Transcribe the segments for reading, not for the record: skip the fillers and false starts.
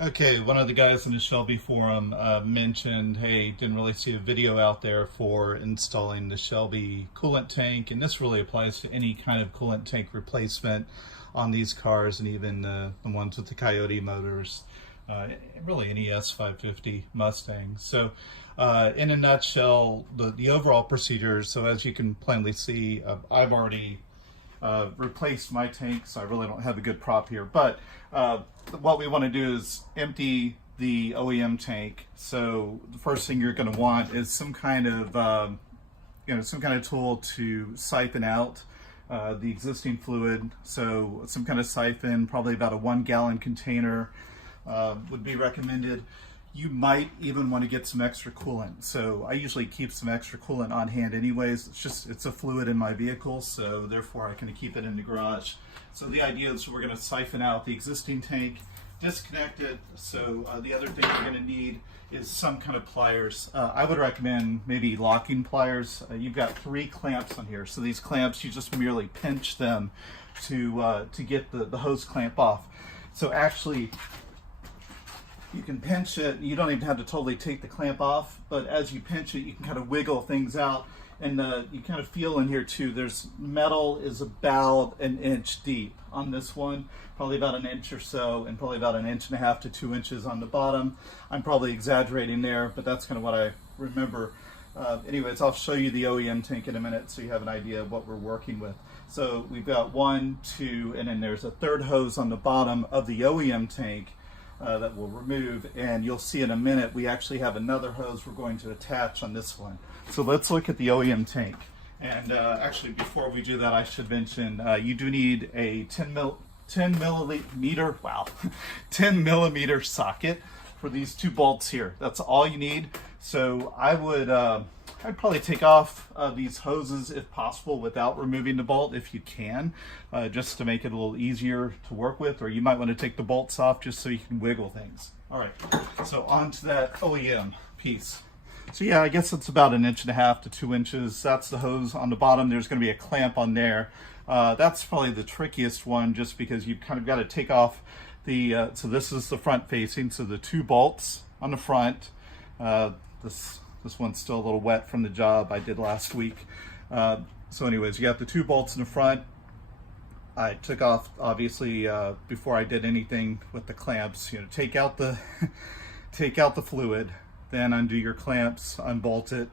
Okay, one of the guys in the Shelby forum mentioned, hey, didn't really see a video out there for installing the Shelby coolant tank, and this really applies to any kind of coolant tank replacement on these cars, and even the ones with the Coyote motors, really any S550 Mustang. So in a nutshell, the overall procedures, so as you can plainly see, I've already replaced my tank, so I really don't have a good prop here, but what we want to do is empty the OEM tank. So the first thing you're going to want is some kind of tool to siphon out the existing fluid. So some kind of siphon, probably about a 1 gallon container would be recommended. You might even want to get some extra coolant. So I usually keep some extra coolant on hand anyways. It's a fluid in my vehicle, so therefore I can keep it in the garage. So the idea is we're going to siphon out the existing tank, disconnect it. So the other thing we're going to need is some kind of pliers. I would recommend maybe locking pliers. You've got 3 clamps on here. So these clamps, you just merely pinch them to get the hose clamp off. So actually, you can pinch it. You don't even have to totally take the clamp off, but as you pinch it, you can kind of wiggle things out. And you kind of feel in here too, there's metal is about 1 inch deep on this one, probably about 1 inch or so, and probably about 1.5 inches to 2 inches on the bottom. I'm probably exaggerating there, but that's kind of what I remember. Anyways, I'll show you the OEM tank in a minute so you have an idea of what we're working with. So we've got 1, 2, and then there's a 3rd hose on the bottom of the OEM tank that we'll remove, and you'll see in a minute we actually have another hose we're going to attach on this one. So let's look at the OEM tank. And actually, before we do that, I should mention you do need a 10 millimeter socket for these 2 bolts here. That's all you need. So I'd probably take off these hoses if possible without removing the bolt if you can, just to make it a little easier to work with, or you might want to take the bolts off just so you can wiggle things. All right, so on to that OEM piece. So yeah, I guess it's about 1.5 inches to 2 inches. That's the hose on the bottom. There's going to be a clamp on there. That's probably the trickiest one, just because you've kind of got to take off the, so this is the front facing, so the 2 bolts on the front. This one's still a little wet from the job I did last week. So anyways, you got the 2 bolts in the front. I took off, obviously, before I did anything with the clamps, take out the fluid, then undo your clamps, unbolt it.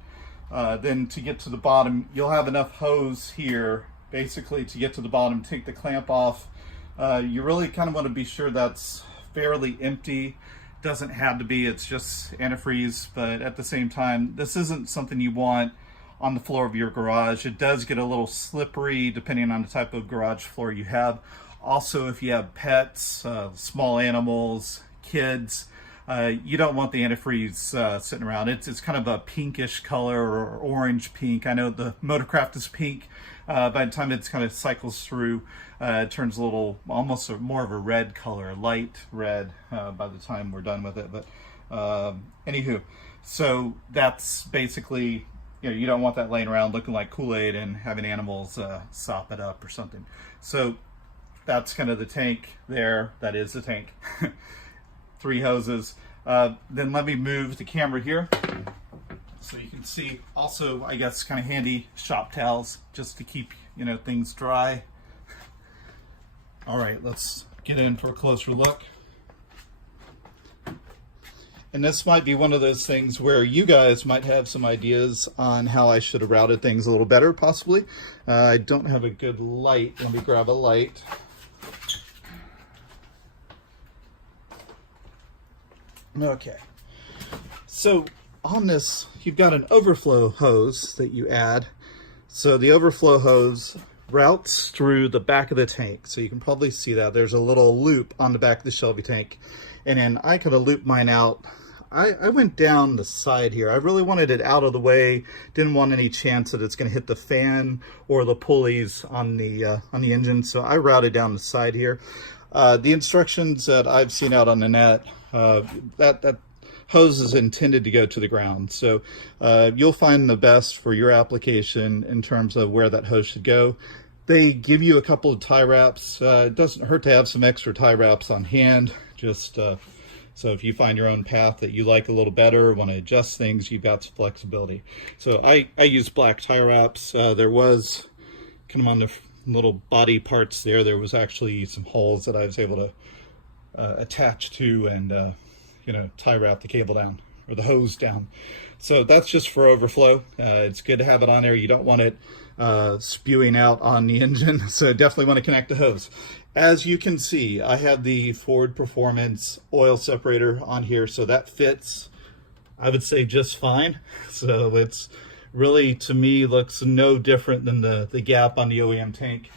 Then to get to the bottom, you'll have enough hose here, basically, to get to the bottom, take the clamp off. You really kind of want to be sure that's fairly empty. Doesn't have to be, it's just antifreeze, but at the same time, this isn't something you want on the floor of your garage. It does get a little slippery depending on the type of garage floor you have. Also, if you have pets, small animals, kids, you don't want the antifreeze sitting around. It's kind of a pinkish color, or orange pink. I know the Motorcraft is pink. By the time it kind of cycles through, it turns a little, almost more of a red color, light red, by the time we're done with it. But anywho, so that's basically, you don't want that laying around looking like Kool-Aid and having animals sop it up or something. So that's kind of the tank there. That is the tank. 3 hoses. Then let me move the camera here so you can see. Also, I guess kind of handy shop towels just to keep things dry. All right, let's get in for a closer look. And this might be one of those things where you guys might have some ideas on how I should have routed things a little better, possibly. I don't have a good light. Let me grab a light. Okay, so on this, you've got an overflow hose that you add. So the overflow hose routes through the back of the tank. So you can probably see that there's a little loop on the back of the Shelby tank. And then I could have looped mine out. I went down the side here. I really wanted it out of the way. Didn't want any chance that it's going to hit the fan or the pulleys on the engine. So I routed down the side here. The instructions that I've seen out on the net, that hose is intended to go to the ground. So you'll find the best for your application in terms of where that hose should go. They give you a couple of tie wraps. It doesn't hurt to have some extra tie wraps on hand. Just So if you find your own path that you like a little better, want to adjust things, you've got some flexibility. So I use black tie wraps. There was kind of on the little body parts there was actually some holes that I was able to attach to and tie wrap the cable down or the hose down. So that's just for overflow. It's good to have it on there. You don't want it spewing out on the engine, so definitely want to connect the hose. As you can see, I have the Ford Performance oil separator on here, so that fits, I would say, just fine. So it's really, to me, looks no different than the gap on the OEM tank.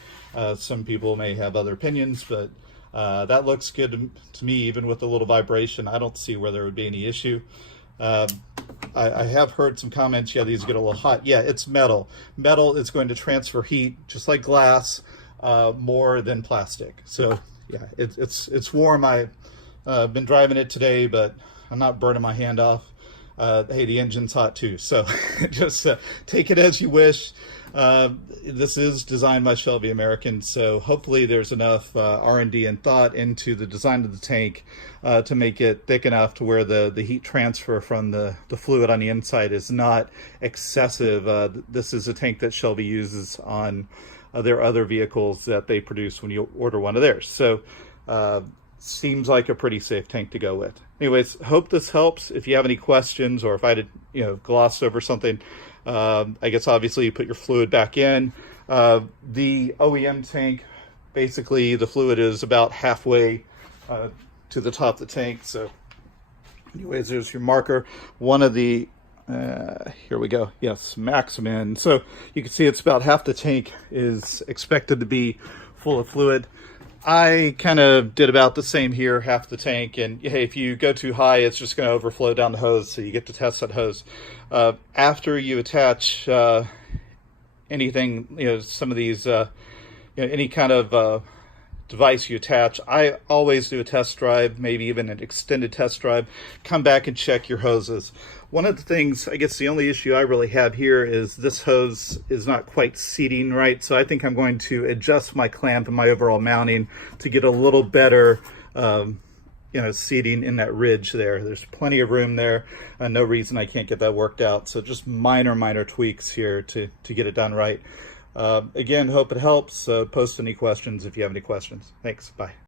Some people may have other opinions, but that looks good to me. Even with a little vibration, I don't see where there would be any issue. I have heard some comments, yeah, these get a little hot. Yeah, it's metal. Metal is going to transfer heat, just like glass, more than plastic. So yeah, it's warm. I've been driving it today, but I'm not burning my hand off. Hey, the engine's hot too, so just take it as you wish. This is designed by Shelby American, so hopefully there's enough R&D and thought into the design of the tank to make it thick enough to where the heat transfer from the fluid on the inside is not excessive. This is a tank that Shelby uses on their other vehicles that they produce when you order one of theirs. So seems like a pretty safe tank to go with. Anyways, hope this helps. If you have any questions, or if I did glossed over something, I guess obviously you put your fluid back in. The OEM tank, basically the fluid is about halfway to the top of the tank. So anyways, there's your marker. One of the here we go. Yes, maximum. So you can see it's about half the tank is expected to be full of fluid. I kind of did about the same here, half the tank, and hey, if you go too high, it's just going to overflow down the hose, so you get to test that hose. After you attach anything, some of these, any kind of device you attach, I always do a test drive, maybe even an extended test drive, come back and check your hoses. One of the things, I guess the only issue I really have here is this hose is not quite seating right, so I think I'm going to adjust my clamp and my overall mounting to get a little better seating in that ridge there. There's plenty of room there, no reason I can't get that worked out, so just minor tweaks here to get it done right. Again, hope it helps. Post any questions if you have any questions. Thanks, bye.